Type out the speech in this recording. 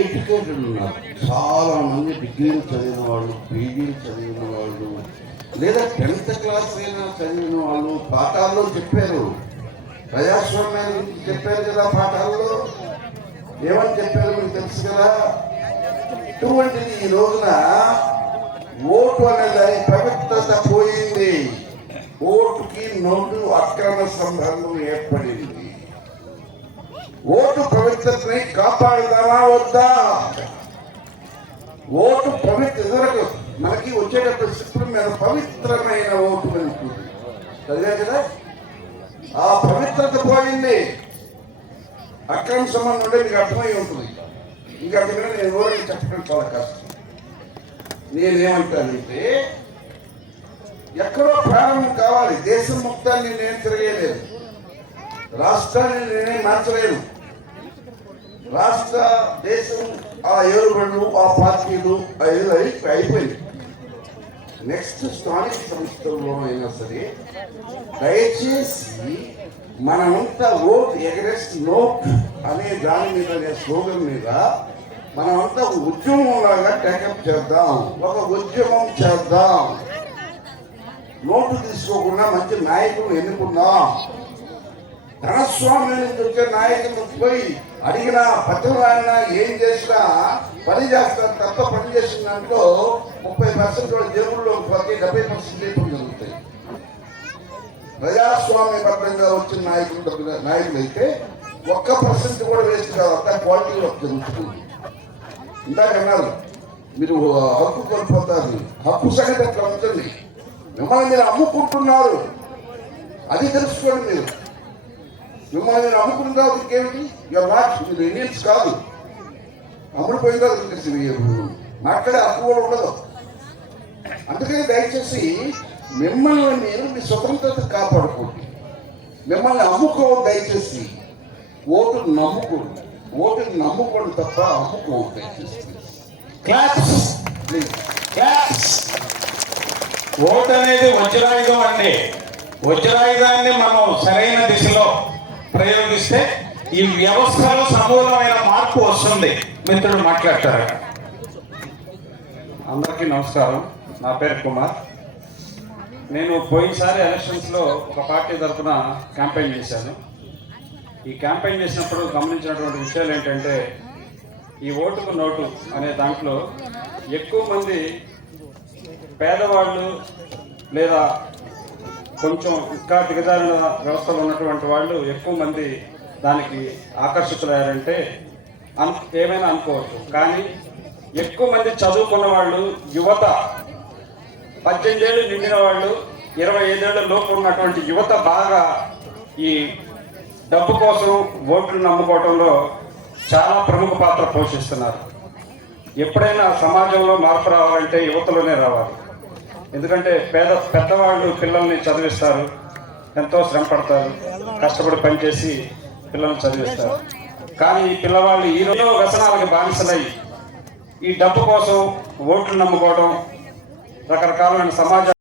Educated ఉన్నారు, చాలా మంది డిగ్రీలు చదివిన వాళ్ళు, పీజీలు చదివిన వాళ్ళు, లేదా 10th క్లాస్ అయినా చదివిన వాళ్ళు పాఠాల్లో చెప్పారు. ప్రజాస్వామ్యాన్ని గురించి చెప్పారు కదా, పాఠాల్లో ఏమని చెప్పారు మీకు తెలుసు కదా. ఇటువంటిది ఈ రోజున ఓటు అనే దాని పవిత్రత పోయింది. ఓటుకి నోటు అక్రమ సంబంధం ఏర్పడింది. ఓటు పవిత్రతని కాపాడుదామా వద్దా? ఓటు పవిత్ర మనకి వచ్చేటప్పుడు శిక్షణ మీద పవిత్రమైన ఓటు వెళ్తుంది చదివా కదా. ఆ పవిత్రత పోయింది. అక్రమ సంబంధం ఉంటే మీకు అర్థమై ఉంటుంది. ఇంకా అర్థమైనా నేను ఊరికి చెప్పడం చాలా కష్టం. నేనేమంటానంటే ఎక్కడో ప్రారంభం కావాలి. దేశం మొత్తాన్ని నేను తిరగలేదు, రాష్ట్రాన్ని నేనే మార్చలేను. రాష్ట్ర దేశం ఆ ఏలుబడులు ఆ పార్టీలు అయిపోయింది. నెక్స్ట్ స్థానిక సంస్థల్లో అయినా సరే దయచేసి మనమంతా ఓట్ ఎగరెస్ట్ నోట్ అనే దాని మీద, అనే స్లోగన్ మీద మనమంతా ఉద్యమం లాగా టేకప్ చేద్దాం, ఒక ఉద్యమం చేద్దాం. నోటు తీసుకోకుండా మంచి నాయకులు ఎన్నుకుందాం. ధనస్వామ్యం నుంచి వచ్చే నాయకులు పోయి అడిగినా పత్రాలైనా ఏం చేసినా పని చేస్తారు తప్ప పని చేసిన దాంట్లో 30% జేబుల్లో పోతే 70% లేకుండా జరుగుతాయి. ప్రజాస్వామ్యబద్ధంగా వచ్చిన నాయకులు అయితే 1% కూడా వేస్ట్ కాదు. అంతా క్వాలిటీలో జరుగుతుంది. ఇందాక అన్నారు మీరు హక్కు కోల్పోతారు. హక్కు సంగతి అట్లా ఉంటుంది. మిమ్మల్ని మీరు అమ్ముకుంటున్నారు, అది తెలుసుకోండి. మీరు మిమ్మల్ని మీరు అమ్ముకుంటున్నారు. ఇంకేమిటి? మీరు ఇండియన్స్ కాదు, అమ్ముడిపోయిందో తెలిసి మాట్లాడే హక్కు కూడా ఉండదు. అందుకని దయచేసి మిమ్మల్ని మీరు మీ స్వతంత్రత కాపాడుకోండి. మిమ్మల్ని అమ్ముకోవద్దు. దయచేసి ఓటును నమ్ముకోండి. ఓటుని నమ్ముకోండి తప్ప అమ్ముకోవద్దు దయచేసి. Claps please, claps. ఓటు అనేది వజ్రాయుధం అండి. వజ్రాయుధాన్ని మనం సరైన దిశలో ప్రయోగిస్తే ఈ వ్యవస్థలో సమూలమైన మార్పు వస్తుంది. మిత్రుడు మాట్లాడతారు. అందరికీ నమస్కారం. నా పేరు కుమార్. నేను పోయినసారి ఎలక్షన్స్లో ఒక పార్టీ తరఫున క్యాంపెయిన్ చేశాను. ఈ క్యాంపెయిన్ చేసినప్పుడు గమనించినటువంటి విషయాలు ఏంటంటే, ఈ ఓటుకు నోటు అనే దాంట్లో ఎక్కువ మంది పేదవాళ్ళు లేదా కొంచెం ఇంకా దిగజారిన వ్యవస్థలో ఉన్నటువంటి వాళ్ళు ఎక్కువ మంది దానికి ఆకర్షితులయ్యారంటే ఏమైనా అనుకోవచ్చు. కానీ ఎక్కువ మంది చదువుకున్న వాళ్ళు, యువత, 18 ఏళ్ళు నిండిన వాళ్ళు, 25 ఏళ్ళ లోపు ఉన్నటువంటి యువత బాగా ఈ డబ్బు కోసం ఓట్లు నమ్ముకోవడంలో చాలా ప్రముఖ పాత్ర పోషిస్తున్నారు. ఎప్పుడైనా సమాజంలో మార్పు రావాలంటే యువతలోనే రావాలి. ఎందుకంటే పెద్దవాళ్ళు పిల్లల్ని చదివిస్తారు, ఎంతో శ్రమ పడతారు, కష్టపడి పనిచేసి పిల్లల్ని చదివిస్తారు. కానీ ఈ పిల్లవాళ్ళు ఈ రోజు వ్యసనాలకి బానిసలై ఈ డబ్బు కోసం ఓట్లు నమ్ముకోవడం, రకరకాలైన సమాజ